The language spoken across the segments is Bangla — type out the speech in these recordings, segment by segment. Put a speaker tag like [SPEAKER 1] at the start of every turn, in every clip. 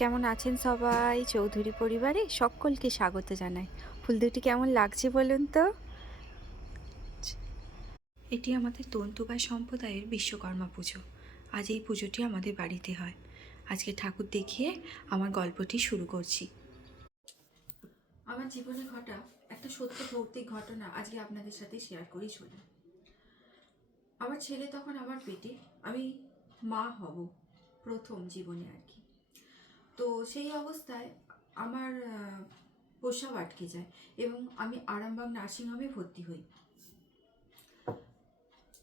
[SPEAKER 1] কেমন আছেন সবাই? চৌধুরী পরিবারে সকলকে স্বাগত জানাই। ফুল দুটি কেমন লাগছে বলুন তো? এটি আমাদের তন্তুবাই সম্প্রদায়ের বিশ্বকর্মা পুজো। আজ এই পুজোটি আমাদের বাড়িতে হয়। আজকে ঠাকুর দেখিয়ে আমার গল্পটি শুরু করছি। আমার জীবনে ঘটা একটা সত্য ভৌতিক ঘটনা আজকে আপনাদের সাথে শেয়ার করি চলুন। আমার ছেলে তখন আমার পেটে, আমি মা হব প্রথম জীবনে আর কি। সেই অবস্থায় আমার প্রস্রাব আটকে যায় এবং আমি আরামবাগ নার্সিংহোমে ভর্তি হই।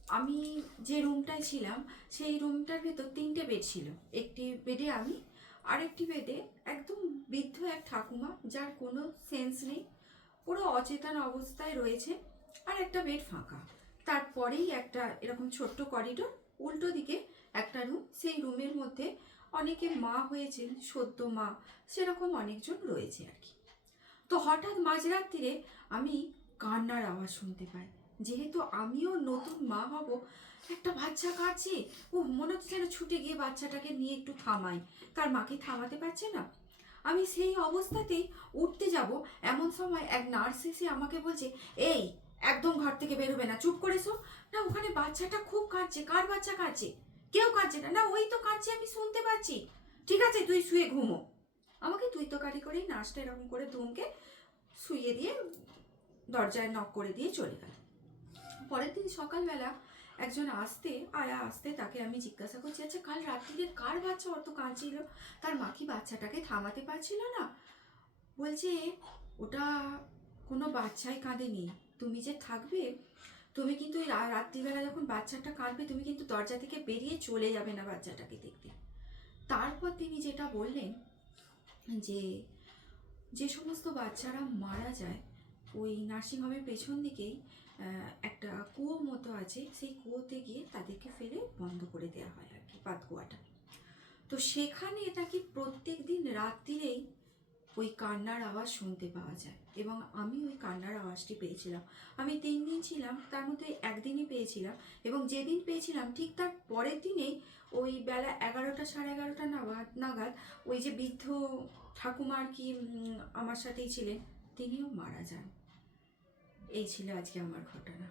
[SPEAKER 1] আমি যে রুমটায় ছিলাম, সেই রুমটার ভেতর তিনটে বেড ছিল। একটি বেডে আমি, আরেকটি বেডে একদম বৃদ্ধ এক ঠাকুমা, যার কোনো সেন্স নেই, পুরো অচেতন অবস্থায় রয়েছে, আর একটা বেড ফাঁকা। তারপরেই একটা এরকম ছোট্ট করিডোর, উল্টো দিকে একটা রুম, সেই রুমের মধ্যে অনেকে মা হয়েছেন, সদ্য মা, সেরকম অনেকজন রয়েছে আর কি। তো হঠাৎ মাঝরাত্রিরে আমি কান্নার আওয়াজ শুনতে পাই। যেহেতু আমিও নতুন মা হব, একটা বাচ্চা কাঁদছে ও মনে হচ্ছে যেন ছুটে গিয়ে বাচ্চাটাকে নিয়ে একটু থামাই। তার মাকে থামাতে পারছে না। আমি সেই অবস্থাতেই উঠতে যাব, এমন সময় এক নার্স এসে আমাকে বলছে, এই, একদম ঘর থেকে বেরোবে না, চুপ করেছ না, ওখানে বাচ্চাটা খুব কাঁদছে, কার বাচ্চা কাঁদছে? কেউ কাঁদছে না। না, ওই তো কাঁদছে, আমি শুনতে পাচ্ছি। ঠিক আছে, তুই শুয়ে ঘুমো। আমাকে তুই তো কারি করেই নার্সটা এরকম করে ধুমকে শুয়ে দিয়ে দরজায় নক করে দিয়ে চলে গেল। পরের দিন সকালবেলা একজন আসতে, আয়া আসতে তাকে আমি জিজ্ঞাসা করছি আচ্ছা কাল রাত্রিরে কার বাচ্চা? অত কাঁদছিল। তার মা কি বাচ্চাটাকে থামাতে পারছিল না? বলছে, ওটা কোনো বাচ্চাই কাঁদেনি। তুমি যে থাকবে তুমি কিন্তু ওই রাত্রিবেলা যখন বাচ্চাটা কাঁদবে, তুমি কিন্তু দরজা থেকে বেরিয়ে চলে যাবে না বাচ্চাটাকে দেখতে। তারপর তিনি যেটা বললেন, যে যে সমস্ত বাচ্চারা মারা যায়, ওই নার্সিংহোমের পেছন দিকেই একটা কুয়ো মতো আছে, সেই কুয়োতে গিয়ে তাদেরকে ফেলে বন্ধ করে দেওয়া হয় আর কি পাতকুয়াটা তো সেখানে এটা কি ওই কান্নার আওয়াজ শুনতে পাওয়া যায় এবং আমি ওই কান্নার আওয়াজটি পেয়েছিলাম। আমি তিন দিন ছিলাম, তার মধ্যে একদিনই পেয়েছিলাম এবং যেদিন পেয়েছিলাম, ঠিক তার পরের দিনেই ওই বেলা এগারোটা সাড়ে এগারোটা নাগাদ নাগাদ ওই যে বৃদ্ধ ঠাকুমা আর কি আমার সাথেই ছিলেন, তিনিও মারা যান। এই ছিল আজকে আমার ঘটনা।